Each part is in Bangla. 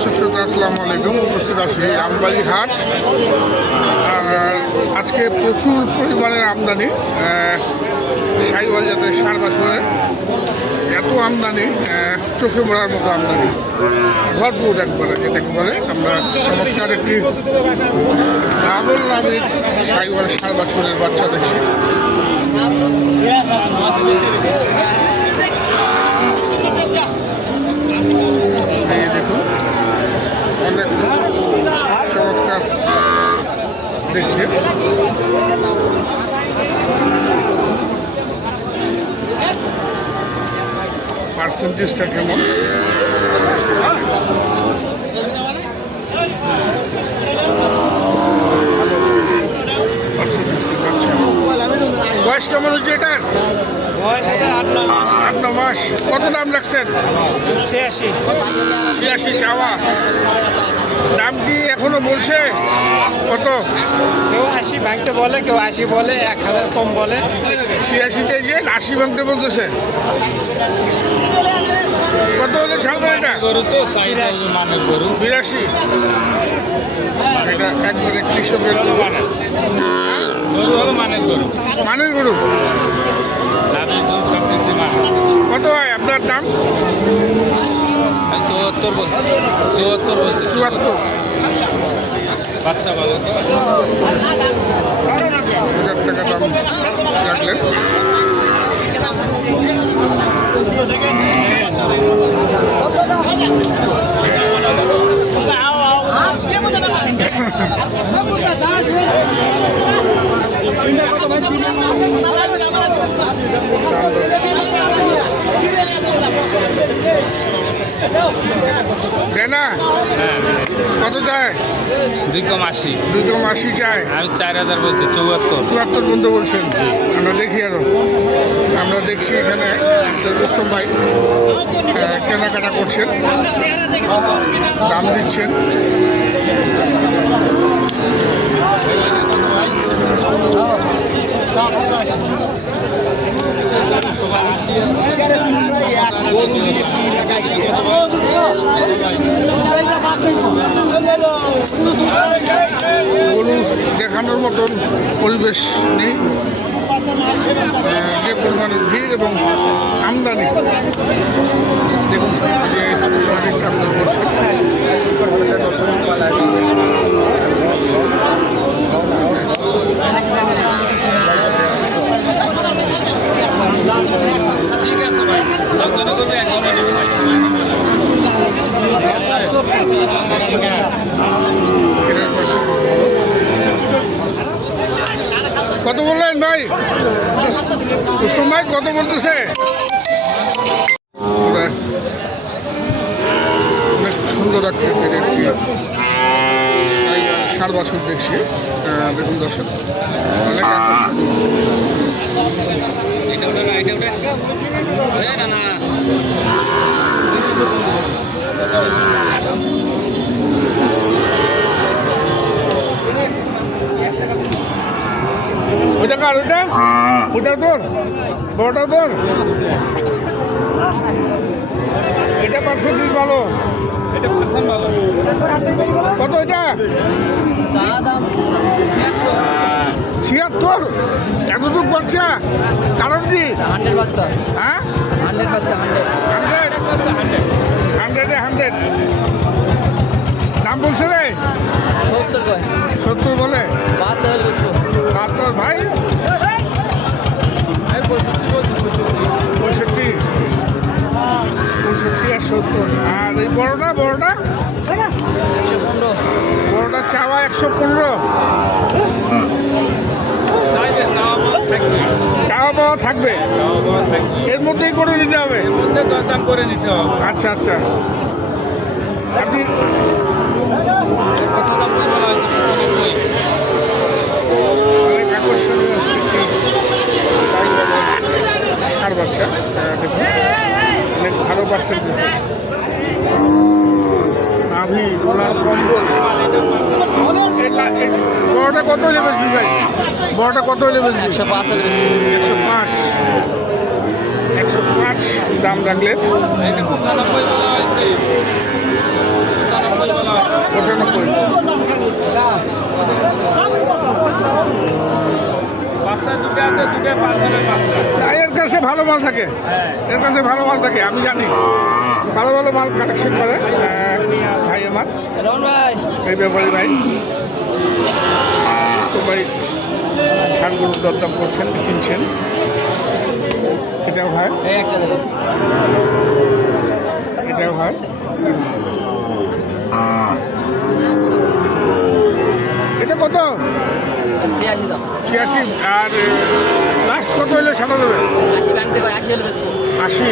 দর্শক শ্রোতা আসসালামু আলাইকুম। উপস্থিত আছি আমবাড়ি হাট। আজকে প্রচুর পরিমাণের আমদানি, শাহিওয়াল জাতের ষাঁড় বাছুরের এত আমদানি, চোখে মরার মতো আমদানি, ভরপুর একবারে যেটাকে বলে। আমরা চমৎকার একটি ডাবল নামের শাহিওয়াল ষাঁড় বাছুরের বাচ্চা দেখছি। দেখুন, অনেক চমৎকার দেখতে। পার্সেন্টেজটা কেমন? বয়স কেমন হচ্ছে এটার? বয়স 8-9 মাস। কত দাম রাখছেন? 86 চাওয়া। দাম কি এখনো বলছে? কত? কেউ 80 ভাঙতে বলে, কেউ 80 বলে, 1000 কম বলে। 86 যে 80 ভাঙতে বলতেছে। কত হলে ছাড়বেন এটা? গরু তো 82 মানের গরু। 82। এটা একবারে কৃষকের গরু হলো মানের গরু। মানের গরু। সব দিক দিয়ে মানুষ। কত হয় আপনার দাম? 74 বলছি। 74 বলছি। 74। বাচ্চা ভালো তো। 1000 টাকা দাম রাখলেন। না কত চায়? 2,80। 2,80 চায়। আমি 4000 বলছি। 74 পর্যন্ত বলছেন। আমরা দেখছি এখানে রুস্তম ভাই কেনাকাটা করছেন, দাম দিচ্ছেন। গরু দেখানোর মতন পরিবেশ নেই, যে পরিমাণ ভিড় এবং আমদানি। দেখুন যে আমদানি করছে। ঠিক আছে ভাই, কত বললেন ভাই? সময় কত বলতেছে? অনেক সুন্দর আকৃতির একটি ষাঁড় বাছুর দেখছি। দেখুন দর্শক, অনেক ওইটা কার? ওইটা তোর? বড়টা তোর? এটা পার্সেন্টেজ ভালো। কত এটা? 76। এতটুক বাচ্চা? কারণ কি? হ্যাঁ, 100 দাম বলছে রে? 70 বলে। 72 ভাই। 65 আর 70। আর এই বড়টা চাওয়া 115। চাওয়া পাওয়া থাকবে, এর মধ্যেই করে নিতে হবে। দাম করে নিতে হবে। আচ্ছা আপনি অনেক আকর্ষণীয় ষাঁড় বাচ্চা। দেখুন অনেক ভালো পার্সেন্টেজ। নাভি, গোলার কম্বল। বড়টা কত হলে বেশি ভাই? বড়টা কত হলে বেশি? 105 হলে বেশি। 105। 105 দাম রাখলেন। 95। না, এর কাছে ভালো মাল থাকে, এর কাছে ভালো মাল থাকে, আমি জানি ভালো ভালো মাল কালেকশন করে ভাই আমার এই ব্যাপারী ভাই। সবাই ষাঁড়গুলোর দরদাম করছেন, কিনছেন। এটাও হয়, এটাও হয়। এটা কত? 86। আর লাস্ট কত হলে সাদা দেবে? 80।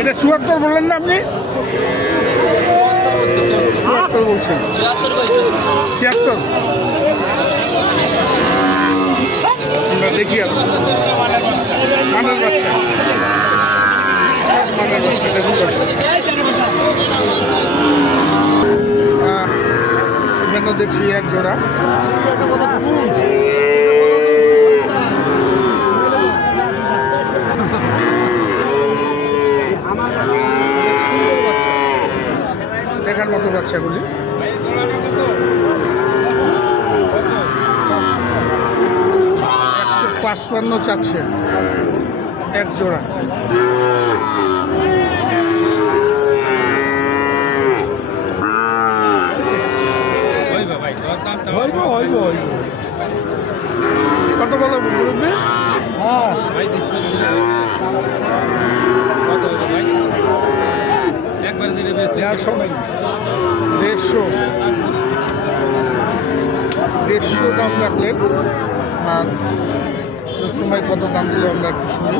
এটা 74 বললেন না আপনি? 74 বলছেন। 76। আমরা দেখি আর মানের বাচ্চা, সব মানের বাচ্চা। দেখুন দর্শক, এখানে দেখছি এক জোড়া। দেখার মতো বাচ্চাগুলি। 155 চাচ্ছে এক জোড়া। কত বলো মুরব্বী? 150 দাম রাখলেন। আর সময় কত দাম দিল আমরা একটু শুনি।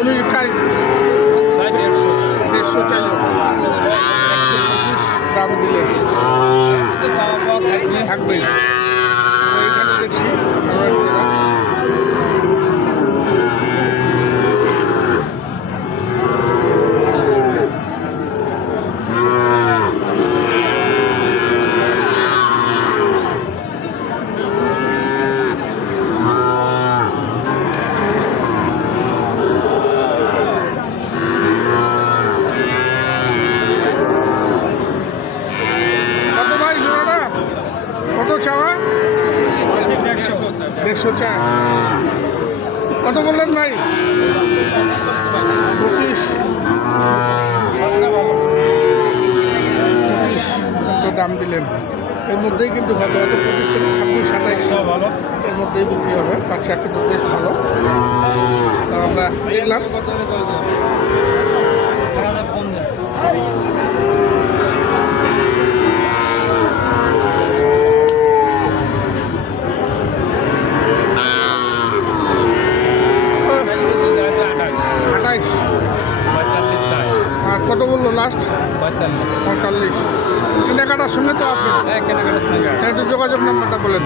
উনি খাই 150 চাইল, 125 দাম দিলেন, থাকবেই। এইখানে দেখছি চাওয়া 150 চায়। কত বললেন ভাই? 25 দাম দিলেন। এর মধ্যেই কিন্তু ভালো, হয়তো 25 থেকে 26, 27 এর মধ্যেই বিক্রি হবে। বাচ্চা কিন্তু বেশ ভালো। তো আমরা দেখলাম। আর কত বললো লাস্ট? 45। কেনাকাটার সঙ্গে তো আছে, একটু যোগাযোগ নাম্বারটা বলেন।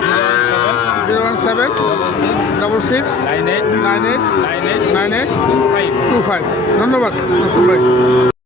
01766 98 98 25। ধন্যবাদ রসুন ভাই।